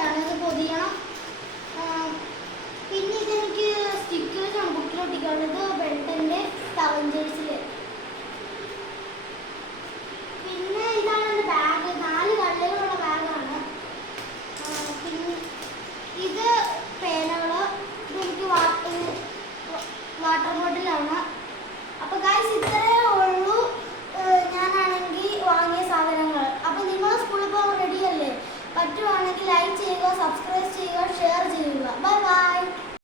ഇതൊക്കെയാണ്, ഇത് പൊതിയണം. പിന്നെ ഇതെനിക്ക് സ്റ്റിക്കേഴ്സാണ് ബുക്കിലൊട്ടിക്കാനുള്ളത്. ബെൽറ്റൻ്റെ അവഞ്ചേഴ്സിൽ. പിന്നെ ഇതാണ് എൻ്റെ ബാഗ്, 4 കള്ളികളുള്ള ബാഗാണ്. പിന്നെ ഇത് പേനകൾ, ഇതെനിക്ക് വാട്ടർ ബോട്ടിലാണ്. അപ്പോൾ ഗൈസ് ഇത്രയേ ഉള്ളൂ ഞാനാണെങ്കിൽ വാങ്ങിയ സാധനങ്ങൾ. അപ്പോൾ നിങ്ങൾ സ്കൂളിൽ പോകാൻ റെഡിയല്ലേ? പറ്റുവാണെങ്കിൽ ലൈക്ക് ചെയ്യുക, സബ്സ്ക്രൈബ് ചെയ്യുക, ഷെയർ ചെയ്യുക. Bye bye.